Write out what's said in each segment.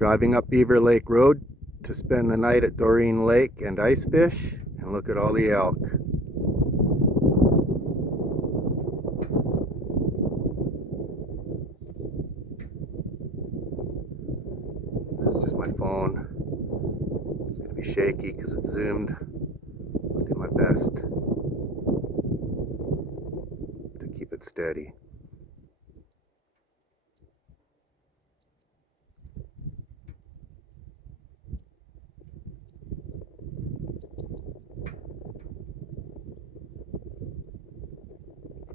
Driving up Beaver Lake Road to spend the night at Doreen Lake and ice fish and look at all the elk. This is just my phone. It's going to be shaky because it's zoomed. I'll do my best to keep it steady.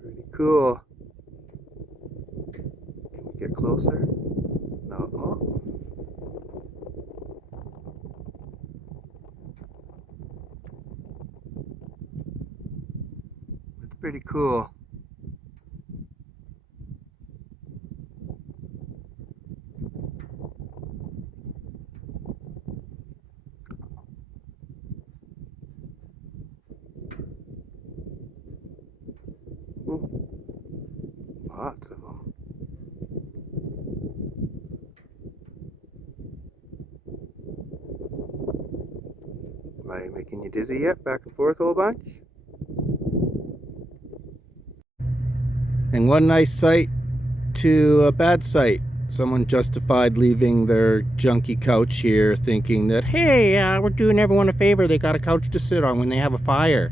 Pretty cool. Can we get closer? No. Oh. It's pretty cool. Lots of them. Am I making you dizzy yet? Back and forth a whole bunch? And one nice sight to a bad sight. Someone justified leaving their junky couch here thinking that, hey, we're doing everyone a favor. They got a couch to sit on when they have a fire.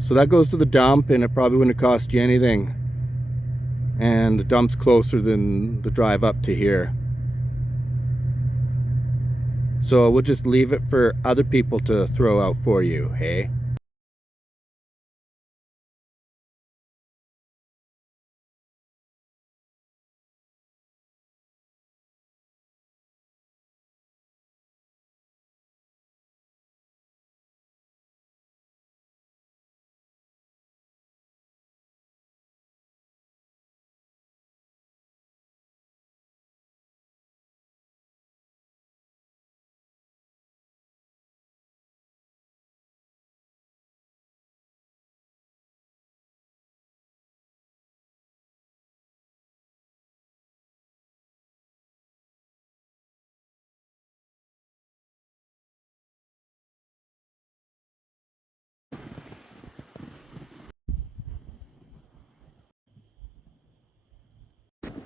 So that goes to the dump, and it probably wouldn't have cost you anything. And the dump's closer than the drive up to here. So we'll just leave it for other people to throw out for you, hey?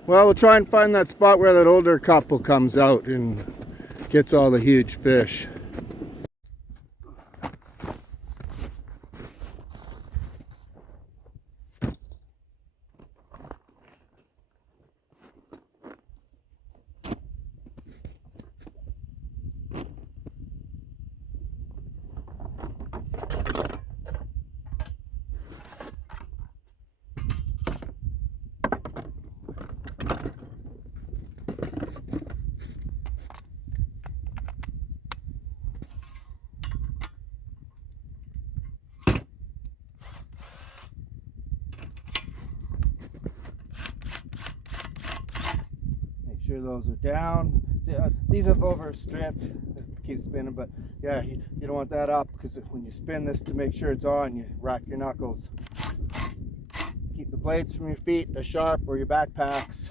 Well, we'll try and find that spot where that older couple comes out and gets all the huge fish. Sure those are down. These have overstripped. Keep spinning, but yeah, you don't want that up because when you spin this to make sure it's on, you rack your knuckles. Keep the blades from your feet as sharp or your backpacks.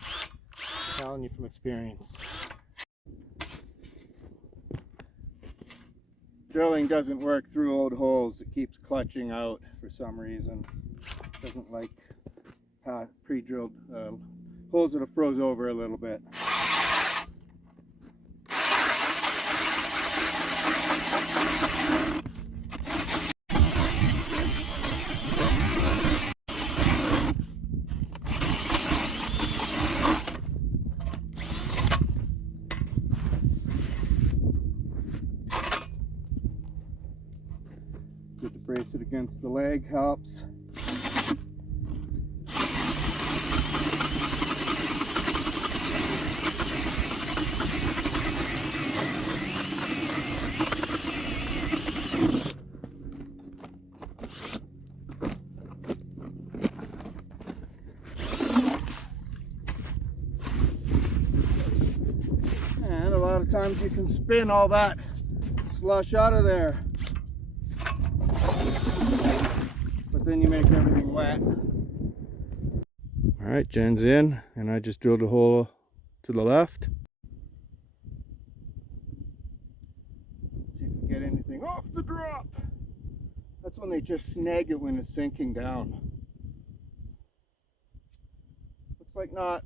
I'm telling you from experience. Drilling doesn't work through old holes. It keeps clutching out for some reason. It doesn't like pre-drilled holes that have froze over a little bit. Good to brace it against the leg helps. And a lot of times you can spin all that slush out of there. But then you make everything wet. Alright, Jen's in, and I just drilled a hole to the left. Let's see if we get anything off the drop. That's when they just snag it when it's sinking down. Looks like not.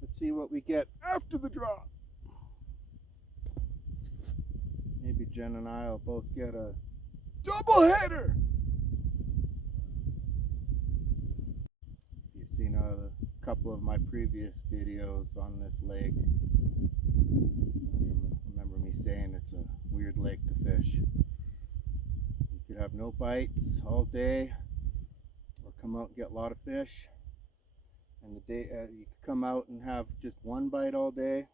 Let's see what we get after the drop. Maybe Jen and I will both get a double header. If you've seen a couple of my previous videos on this lake, you remember me saying it's a weird lake to fish. You could have no bites all day, or come out and get a lot of fish. And the day you could come out and have just one bite all day.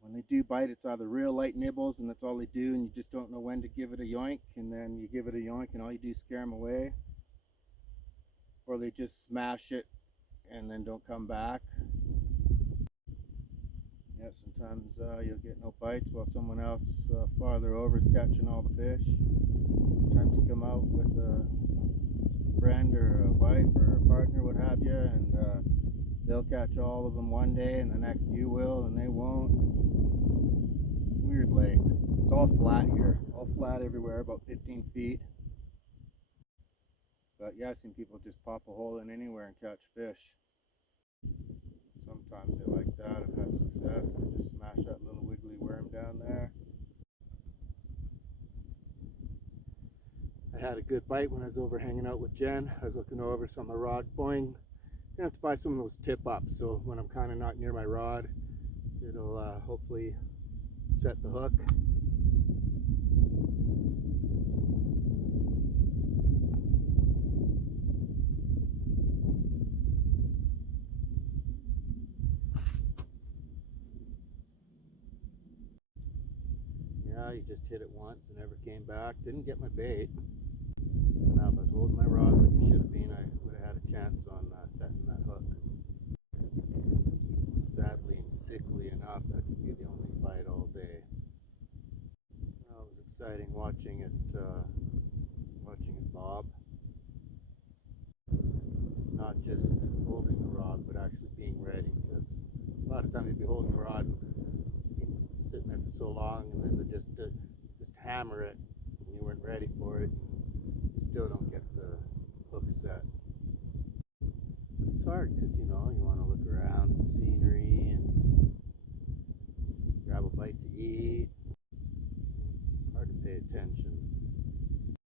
When they do bite, it's either real light nibbles and that's all they do, and you just don't know when to give it a yoink, and then you give it a yoink and all you do is scare them away. Or they just smash it and then don't come back. Yeah, sometimes you'll get no bites while someone else farther over is catching all the fish. Sometimes you come out with a friend or a wife or a partner, what have you, and they'll catch all of them one day, and the next you will, and they won't. Weird lake. It's all flat here, all flat everywhere, about 15 feet. But yeah, I've seen people just pop a hole in anywhere and catch fish. Sometimes they like that. I've had success. They just smash that little wiggly worm down there. I had a good bite when I was over hanging out with Jen. I was looking over, saw my rod boing. I have to buy some of those tip ups, so when I'm kind of not near my rod, it'll hopefully set the hook. Yeah, you just hit it once and never came back. Didn't get my bait. So now if I was holding my rod like I should have been, I would have had a chance on setting that hook. Sadly and sickly enough, that could be the only bite all day. Well, it was exciting watching it bob. It's not just holding the rod, but actually being ready, because a lot of times you'd be holding the rod, sitting there for so long, and then they just hammer it, and you weren't ready for it, and you still don't get the hook set. But it's hard because you want to look around at the scenery and grab a bite to eat. It's hard to pay attention.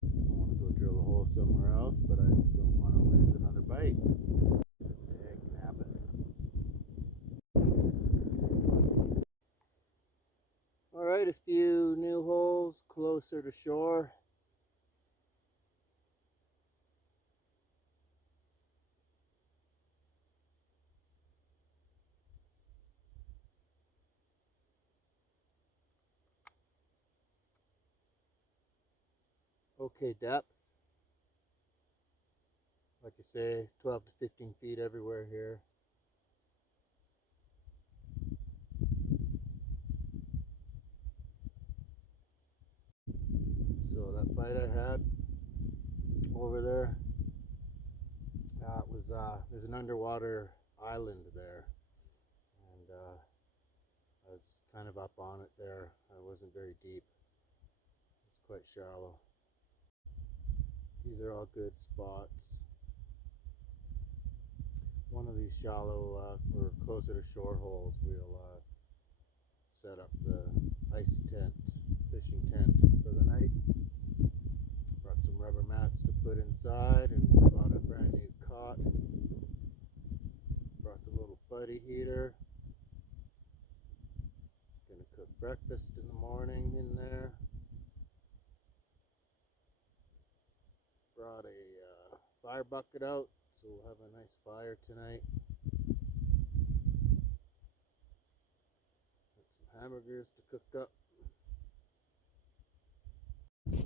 I want to go drill a hole somewhere else, but I don't want to lose another bite. Tag nab it. Alright, a few new holes closer to shore. Okay depth. Like I say, 12 to 15 feet everywhere here. So that bite I had over there, there's an underwater island there, and I was kind of up on it there. I wasn't very deep. It's quite shallow. These are all good spots. One of these shallow or closer to shore holes, we'll set up the ice tent, fishing tent for the night. Brought some rubber mats to put inside, and bought a brand new cot. Brought the little buddy heater. Gonna cook breakfast in the morning in there. Brought a fire bucket out, so we'll have a nice fire tonight. Got some hamburgers to cook up.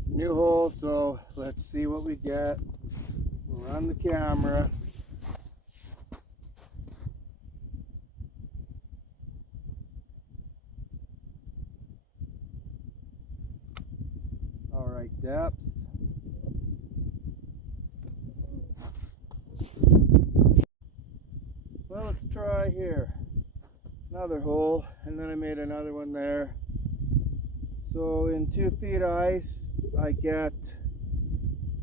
New hole, so let's see what we get. We'll run the camera. Alright, depth. try here. Another hole, and then I made another one there. So in 2 feet of ice, I get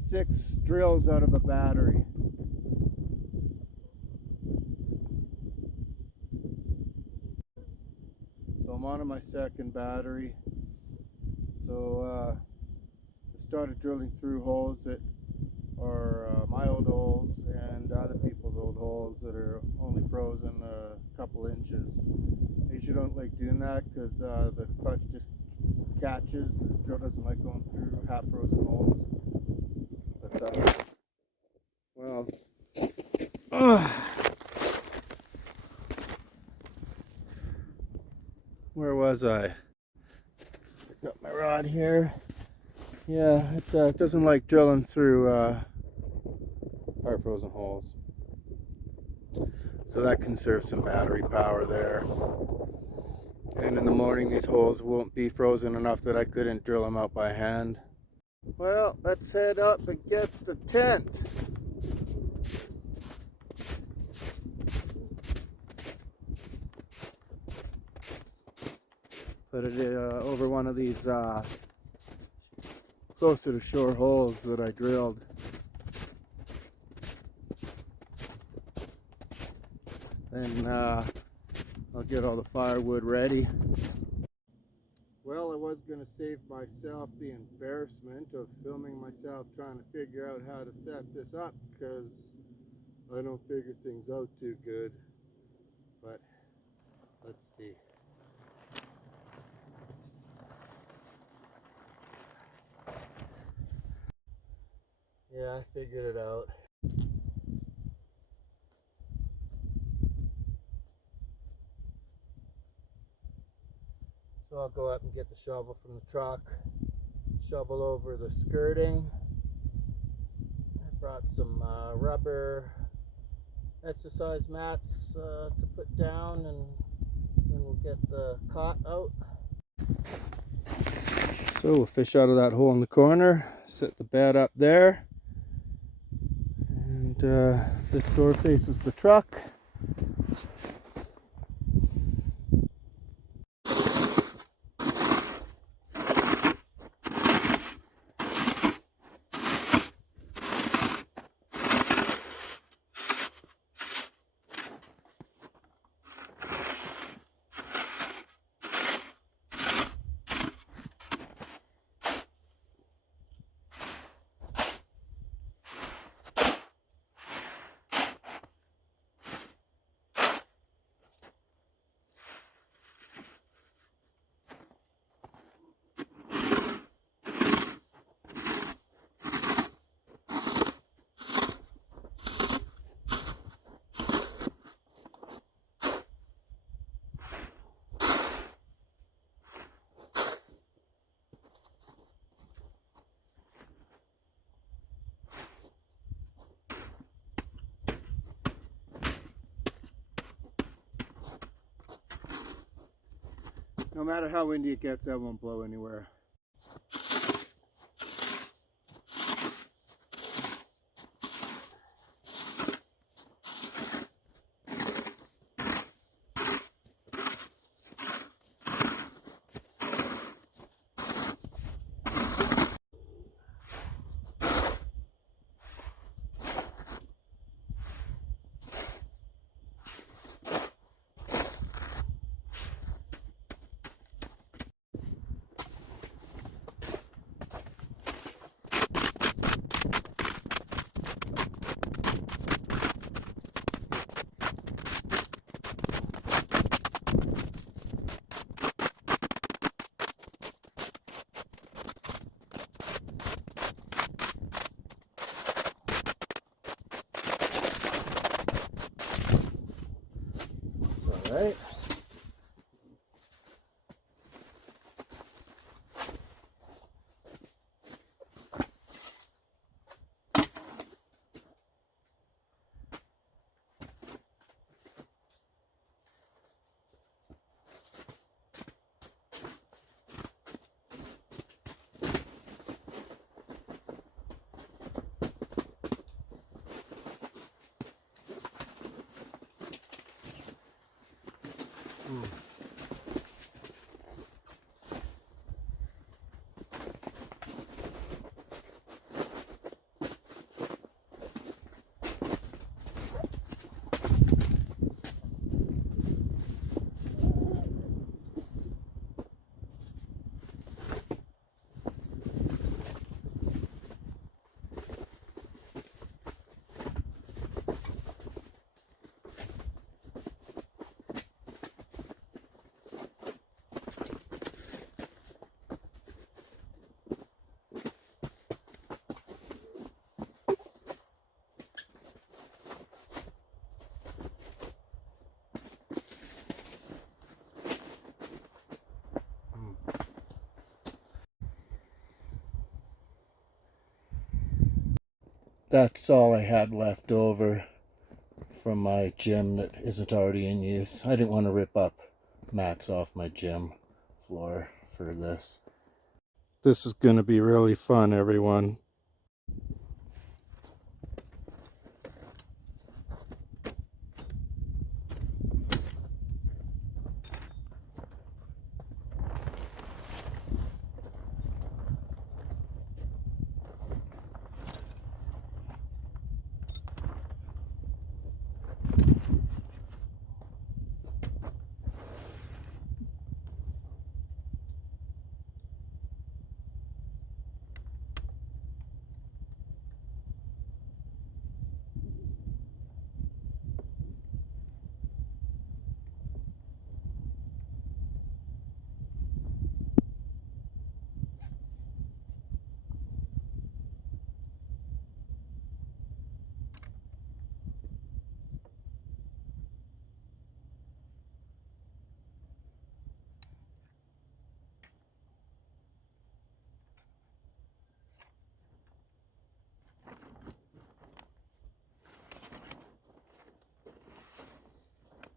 6 drills out of a battery. So I'm on my second battery. So I started drilling through holes that are my old holes and other people's old holes that are only frozen a couple inches. I usually don't like doing that because the clutch just catches. The drill doesn't like going through half frozen holes. But well, where was I? Pick up my rod here. Yeah, it doesn't like drilling through hard frozen holes. So that conserves some battery power there. And in the morning these holes won't be frozen enough that I couldn't drill them out by hand. Well, let's head up and get the tent. Put it over one of these closer to shore holes that I drilled. Then I'll get all the firewood ready. Well, I was going to save myself the embarrassment of filming myself trying to figure out how to set this up, because I don't figure things out too good. But let's see. Yeah, I figured it out. So I'll go up and get the shovel from the truck, shovel over the skirting. I brought some rubber exercise mats to put down, and then we'll get the cot out. So we'll fish out of that hole in the corner, set the bed up there, and this door faces the truck. No matter how windy it gets, that won't blow anywhere. That's all right. That's all I had left over from my gym that isn't already in use. I didn't want to rip up mats off my gym floor for this. This is going to be really fun, everyone.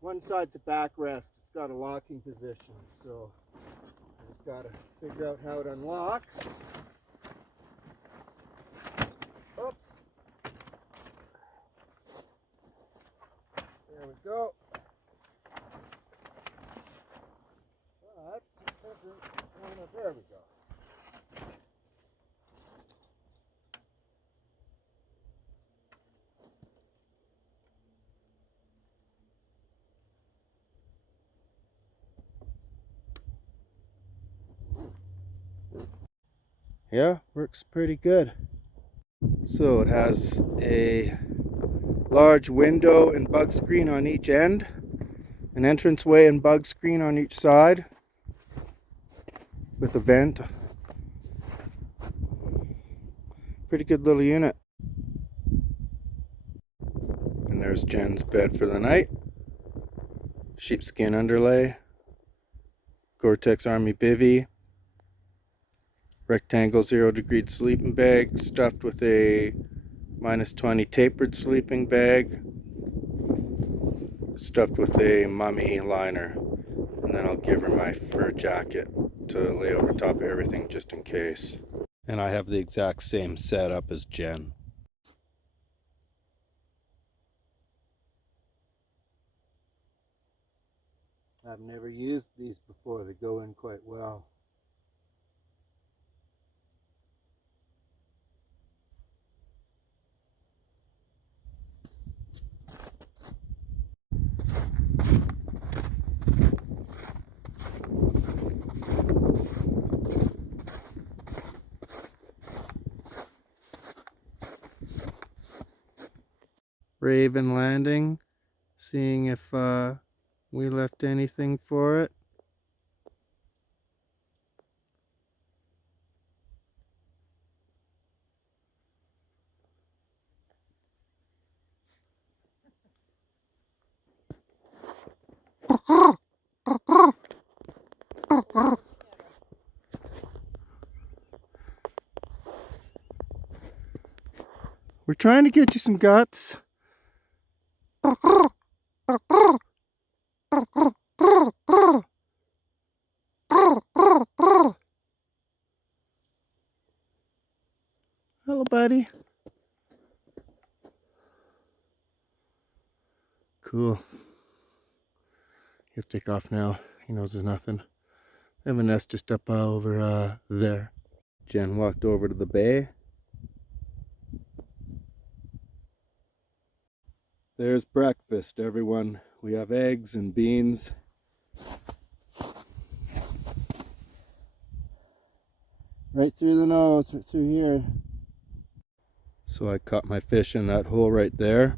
One side's a backrest. It's got a locking position, so I just got to figure out how it unlocks. Oops. There we go. But it doesn't. There we go. Yeah, works pretty good. So it has a large window and bug screen on each end, an entranceway and bug screen on each side with a vent. Pretty good little unit. And there's Jen's bed for the night. Sheepskin underlay, Gore-Tex Army bivvy, rectangle 0-degree sleeping bag stuffed with a -20 tapered sleeping bag, stuffed with a mummy liner, and then I'll give her my fur jacket to lay over top of everything just in case. And I have the exact same setup as Jen. I've never used these before. They go in quite well. Raven landing, seeing if we left anything for it. We're trying to get you some guts. Hello, buddy. Cool. He'll take off now. He knows there's nothing. I have a nest just up over there. Jen walked over to the bay. There's breakfast, everyone. We have eggs and beans. Right through the nose, right through here. So I caught my fish in that hole right there.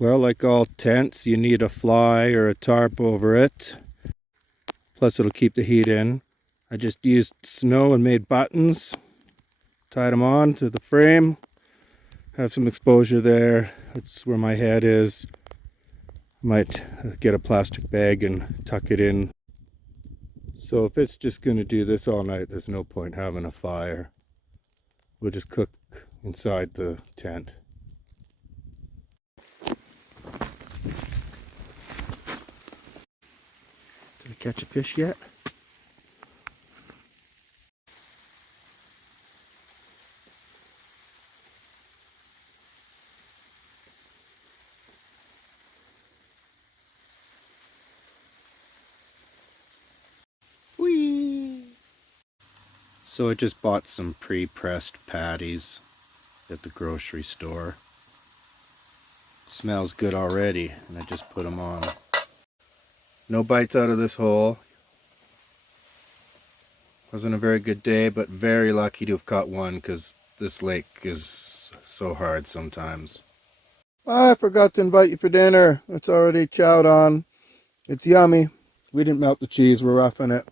Well, like all tents, you need a fly or a tarp over it. Plus it'll keep the heat in. I just used snow and made buttons. Tied them on to the frame. Have some exposure there. That's where my head is. Might get a plastic bag and tuck it in So if it's just going to do this all night, there's no point having a fire. We'll just cook inside the tent. Did I catch a fish yet? Whee! So I just bought some pre-pressed patties at the grocery store. Smells good already, and I just put them on. No bites out of this hole. Wasn't a very good day, but very lucky to have caught one because this lake is so hard sometimes. I forgot to invite you for dinner. It's already chowed on. It's yummy. We didn't melt the cheese, we're roughing it.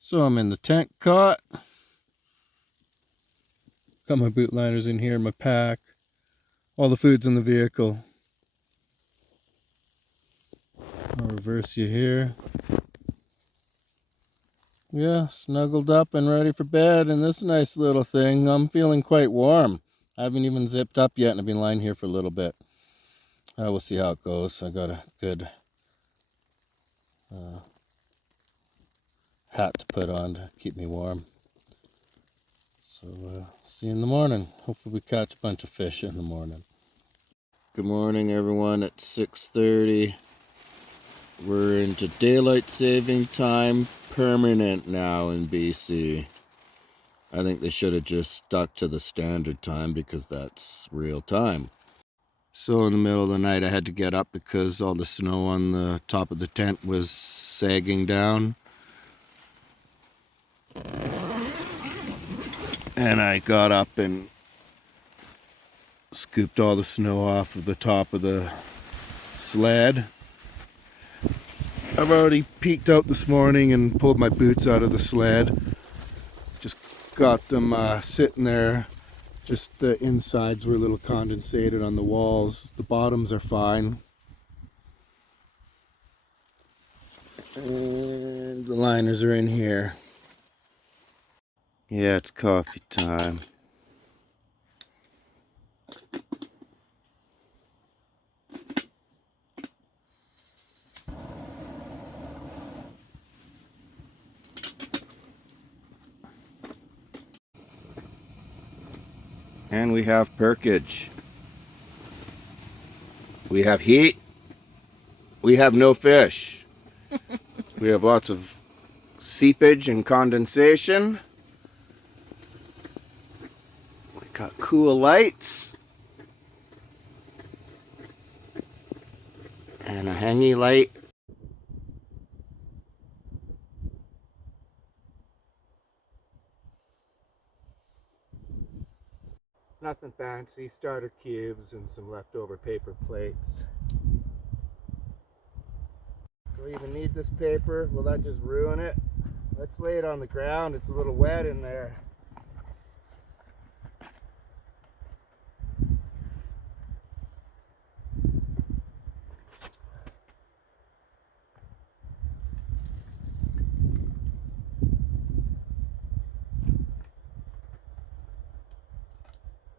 So I'm in the tent cot. Got my boot liners in here, my pack. All the food's in the vehicle. I'll reverse you here. Yeah, snuggled up and ready for bed in this nice little thing. I'm feeling quite warm. I haven't even zipped up yet and I've been lying here for a little bit. We'll see how it goes. I got a good hat to put on to keep me warm. So see you in the morning. Hopefully we catch a bunch of fish in the morning. Good morning everyone. It's 6:30. We're into daylight saving time permanent now in BC. I think they should have just stuck to the standard time because that's real time. So in the middle of the night I had to get up because all the snow on the top of the tent was sagging down. And I got up and scooped all the snow off of the top of the sled. I've already peeked out this morning and pulled my boots out of the sled. Just got them sitting there. Just the insides were a little condensated on the walls. The bottoms are fine. And the liners are in here. Yeah, it's coffee time. And we have perkage. We have heat. We have no fish. We have lots of seepage and condensation. We got cool lights. And a hangy light. Nothing fancy, starter cubes and some leftover paper plates. Do we even need this paper? Will that just ruin it? Let's lay it on the ground. It's a little wet in there.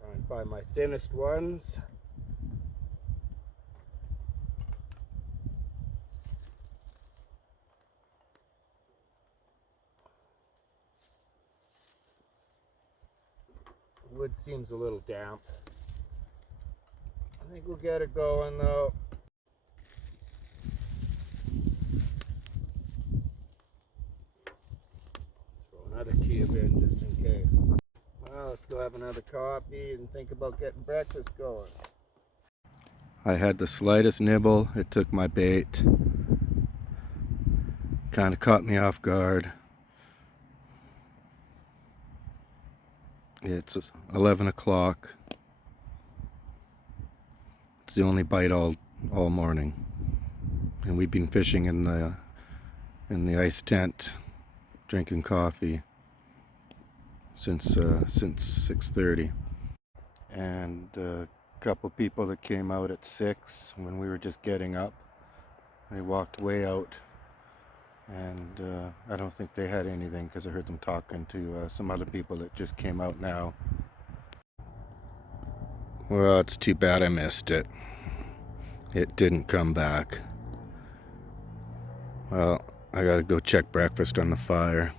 Try and find my thinnest ones. Wood seems a little damp. I think we'll get it going though. Throw another cube in just in case. Well, let's go have another coffee and think about getting breakfast going. I had the slightest nibble. It took my bait. Kind of caught me off guard. It's 11 o'clock. It's the only bite all morning. And we've been fishing in the ice tent, drinking coffee since 6:30. And Couple people that came out at 6 when we were just getting up. They walked way out, and I don't think they had anything because I heard them talking to some other people that just came out now. Well, it's too bad I missed it. It didn't come back. Well, I gotta go check breakfast on the fire.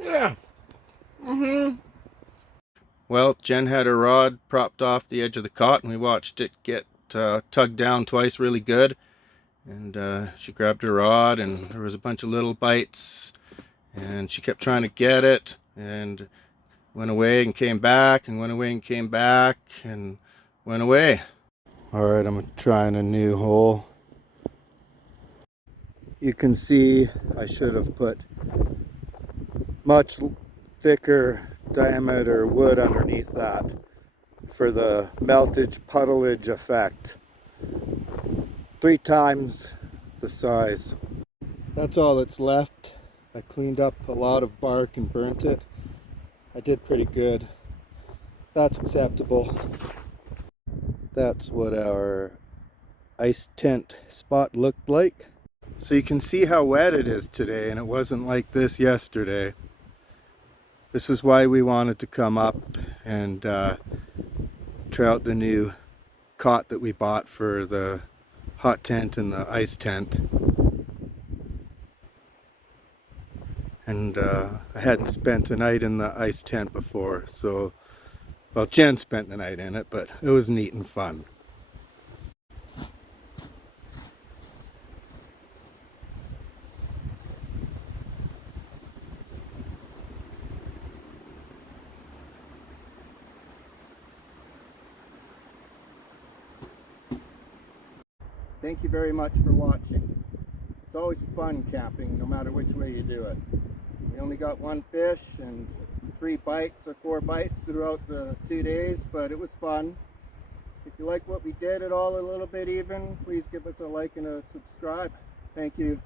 Yeah. Well, Jen had her rod propped off the edge of the cot, and we watched it get tugged down twice really good. And she grabbed her rod, and there was a bunch of little bites, and she kept trying to get it, and went away and came back, and went away and came back, and went away. Alright, I'm trying a new hole. You can see I should have put much thicker diameter wood underneath that for the meltage puddleage effect. 3 times the size. That's all that's left. I cleaned up a lot of bark and burnt it. I did pretty good. That's acceptable. That's what our ice tent spot looked like. So you can see how wet it is today, and it wasn't like this yesterday. This is why we wanted to come up and try out the new cot that we bought for the hot tent and the ice tent. And I hadn't spent a night in the ice tent before, so, well, Jen spent the night in it, but it was neat and fun. Thank you very much for watching. It's always fun camping, no matter which way you do it. We only got 1 fish and 3 bites or 4 bites throughout the 2 days, but it was fun. If you like what we did at all a little bit even, please give us a like and a subscribe. Thank you.